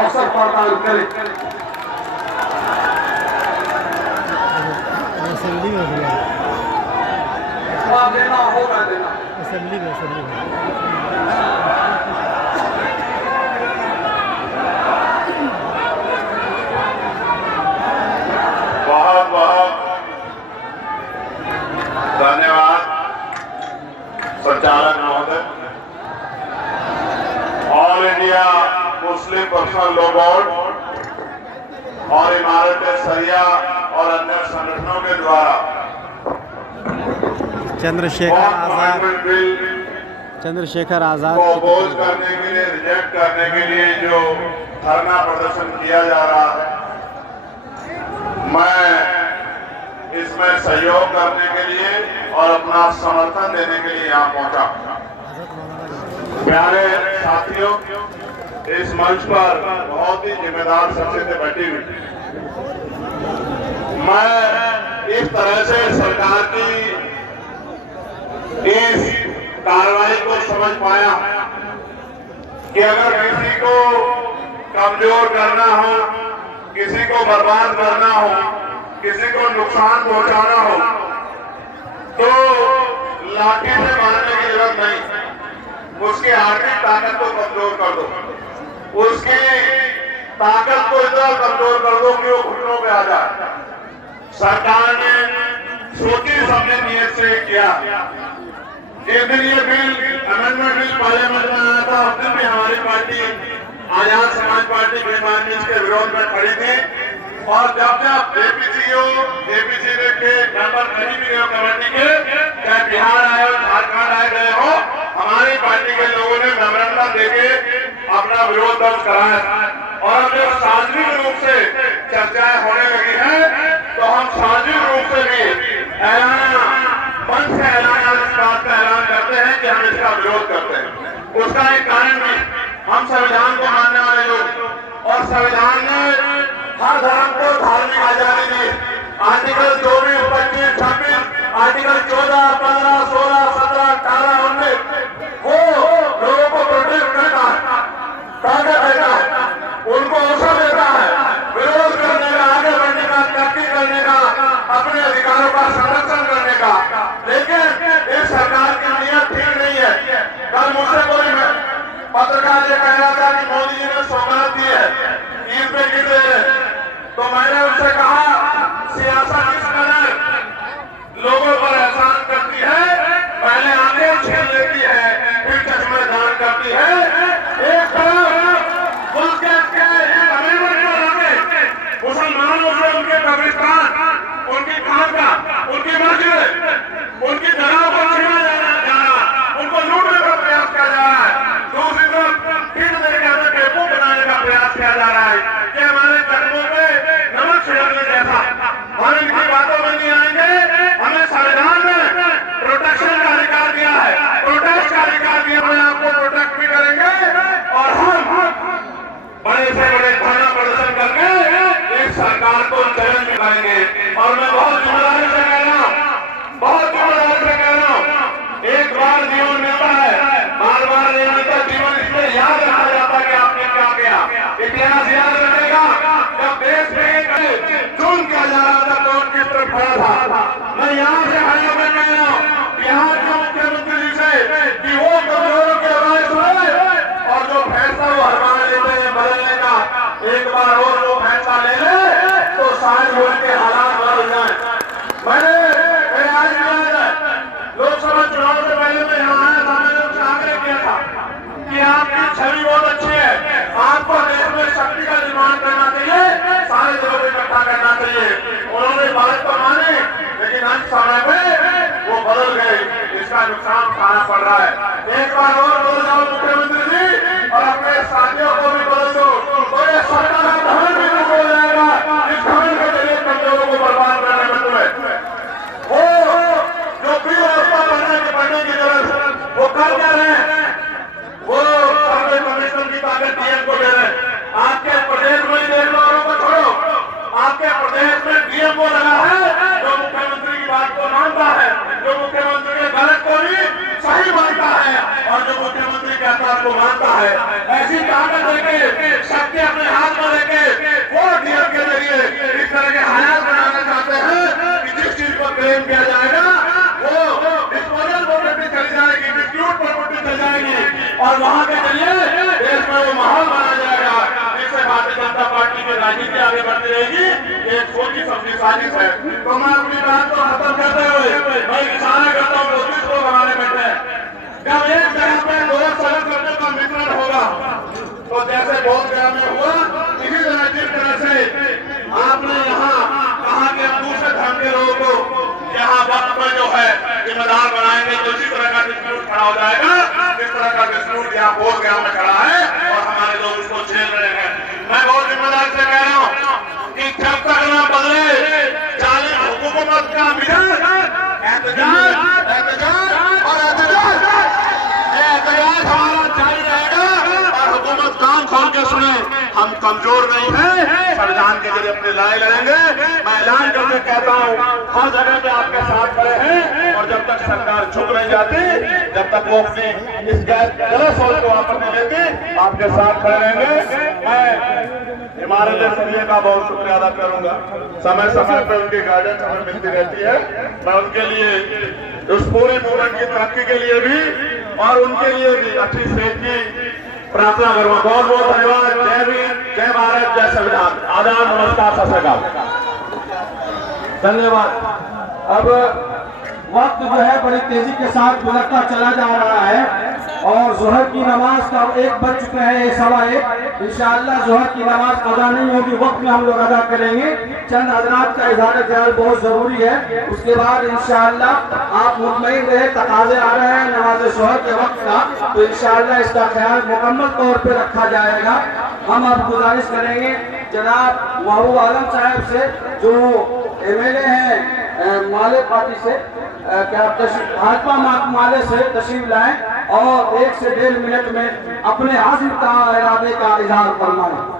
अवसर प्रदान करें। असेंबली में देना होगा देना। असेंबली में बहुत बहुत धन्यवाद संचालक महोदय। All India Muslim personal law board और इमारत सरिया और अन्य संगठनों के द्वारा चंद्रशेखर आजाद को अपोज करने के लिए, रिजेक्ट करने के लिए जो धरना प्रदर्शन किया जा रहा है, मैं इसमें सहयोग करने के लिए और अपना समर्थन देने के लिए यहाँ पहुंचा। प्यारे साथियों, इस मंच पर बहुत ही जिम्मेदार शख्सियतें बैठी हुई। मैं इस तरह से सरकार की इस कार्रवाई को समझ पाया कि अगर किसी को कमजोर करना हो, किसी को बर्बाद करना हो, किसी को नुकसान पहुंचाना हो, तो लाठी से मारने की जरूरत नहीं, उसकी आर्थिक ताकत को कमजोर कर दो, उसकी ताकत को इतना कमजोर कर दो कि वो घुटनों पे आ जाए। सरकार ने सोची समझी नीयत से किया। जिस दिन ये बिल, अमेंडमेंट बिल पार्लियामेंट में आया था, उस दिन भी हमारी पार्टी आजाद समाज पार्टी बेईमानी इसके विरोध में खड़ी थी। और जब जब एपीसी के मेंबर कहीं भी गए कमेटी के, चाहे बिहार आए हो, झारखंड आए गए हो, हमारी पार्टी के लोगों ने मेमोरेंडम देके अपना विरोध दर्ज कराया। और अब जब सार्वजनिक रूप से चर्चाएं होने लगी है, तो हम सार्वजनिक रूप से भी मंच से इस बात का ऐलान करते हैं कि हम इसका विरोध करते हैं। उसका एक कारण भी, हम संविधान को मानने वाले लोग, और संविधान ने हर धर्म को धार्मिक आजादी दी। आर्टिकल 24, 25, 26, आर्टिकल 14, 15, 16, 17, 18, 19 वो लोगों को प्रोटेक्ट करता है, ताकत देता है, उनको अवसर देता है विरोध करने का, आगे बढ़ने का, तरक्की करने का, अपने अधिकारों का संरक्षण करने का। लेकिन इस सरकार की नीयत ठीक नहीं है। कल मुझसे कोई पत्रकार ये कह रहा था कि मोदी जी ने सौगात दी है, ईद पे गिर रहे हैं, तो मैंने उनसे कहा सियासत किस कदर लोगों पर एहसान करती है, पहले आंखें छीन लेती है, फिर चश्मे दान करती है। एक तरफ मुल्क के मुसलमानों से उनके कब्रिस्तान, उनकी खानका, उनकी मस्जिद, उनकी जगह को छीना जा रहा, उनको लूटने का प्रयास किया जा रहा है। दूसरी तरफ फिर देकर हमें बेवकूफ बनाने का प्रयास किया जा रहा है कि हमारे कदमों पे नमक छिड़कने जैसा। हम इनकी बातों में नहीं आएंगे। हमें संविधान में प्रोटेक्शन का अधिकार दिया है, प्रोटेस्ट का अधिकार दिया, हम आपको प्रोटेक्ट भी करेंगे और हम बड़े से बड़े धरना प्रदर्शन करके इस सरकार को चैलेंज भी करेंगे। और मैं बहुत जिम्मेदारी से कह रहा हूँ, बहुत जिम्मेदारी से कह रहा हूँ, एक बार जीवन मिलता है, बार बार नहीं मिलता जीवन, इसलिए याद रखा जाता है कि आपने क्या किया। इतिहास याद रखेगा जब देश में चुन किया जा रहा था कौन किस तरफ खड़ा था। मैं यहाँ से भाइयों में कह रहा हूँ बिहार के मुख्यमंत्री जी से कि वो कमजोरों की आवाज सुने और जो फैसला वो हरवा लेते हैं बदलने का, एक बार और वो फैसला ले ले तो शायद मुल्क के हालात बदल जाए। मैंने आज लोकसभा चुनाव से पहले मैं यहाँ आया था, मैंने उनसे आग्रह किया था कि आपकी छवि बहुत अच्छी है, आपको देश में शक्ति का निर्माण करना चाहिए, सारे लोगों को इकट्ठा करना चाहिए। उन्होंने बात तो मानी, लेकिन अंत समय में वो बदल गए, इसका नुकसान उठाना पड़ रहा है। एक बार और बदल जाओ मुख्यमंत्री जी और अपने साथियों को भी बदल दो, तो ये सरकार का धर्म भी नहीं हो जाएगा। इस धर्म के जरिए कमजोरों को बर्बाद करने में तुम्हें वो जो भी व्यवस्था बनने की जरूरत वो कर क्या रहे हैं, वो सर्वे कमीशन की ताकत डीएम को दे रहे हैं। साजिश है। तो मैं अपनी बात को खत्म करते हुए मैं इशारा करता हूँ कोशिश को बनाने बैठे हैं। जब एक जगह पे दो संस्कृतियों का मिश्रण होगा तो जैसे बोध गया में हुआ, इसी तरह जिस तरह से आपने यहाँ कहा कि हम दूसरे धर्म के लोगों को यहाँ वक्त पर जो है जिम्मेदार बनाएंगे, तो इसी तरह का डिस्प्यूट खड़ा हो जाएगा जिस तरह का डिस्प्यूट यहाँ बोध गया में खड़ा है और हमारे लोग इसको झेल रहे हैं। मैं बहुत जिम्मेदार से कह रहा हूँ कि जब तक ना बदले जालिम हुकूमत का मिजाज, एहतजाज और एहतजाज हमारा जारी रहेगा और हुकूमत कान खोल के सुने। हम कमजोर नहीं हैं, संविधान के जरिए अपने लड़ाई लड़ेंगे। मैं ऐलान करके कहता हूँ हर जगह पे आपके साथ खड़े हैं और जब तक सरकार झुक नहीं जाती, जब तक वो अपनी इस गलत सोच को वापस नहीं लेती, आपके साथ खड़े रहेंगे। मैं इमारत सरिया का बहुत शुक्रिया अदा करूंगा। समय समय पर उनकी गाइडेंस हमें मिलती रहती है। मैं उनके लिए उस पूरे मूवमेंट की तरक्की के लिए भी और उनके लिए भी अच्छी सेहत की प्रार्थना करूंगा। बहुत बहुत धन्यवाद। जय भीम, जय भारत, जय संविधान। आदाब, नमस्कार, सत श्री अकाल। धन्यवाद। अब वक्त जो है बड़ी तेजी के साथ गुजरता चला जा रहा है और जोहर की नमाज का 1 बज चुके हैं, 1:15। इंशाअल्लाह जोहर की नमाज अदा नहीं होगी, वक्त में हम लोग अदा करेंगे। चंद हजरात का इज़हार ख्याल बहुत जरूरी है। उसके बाद इंशाअल्लाह आप मुतमईन रहे, तकाजे आ रहे हैं नमाज जोहर के वक्त का, तो इंशाअल्लाह इसका ख्याल मुकम्मल तौर पर रखा जाएगा। हम अब गुजारिश करेंगे जनाब महबूब आलम साहब से, जो MLA हैं माले पार्टी से, क्या भाजपा माले से तशरीफ लाएं और 1 से 1.5 मिनट में अपने हासिल का इरादे का इजहार फरमाएं।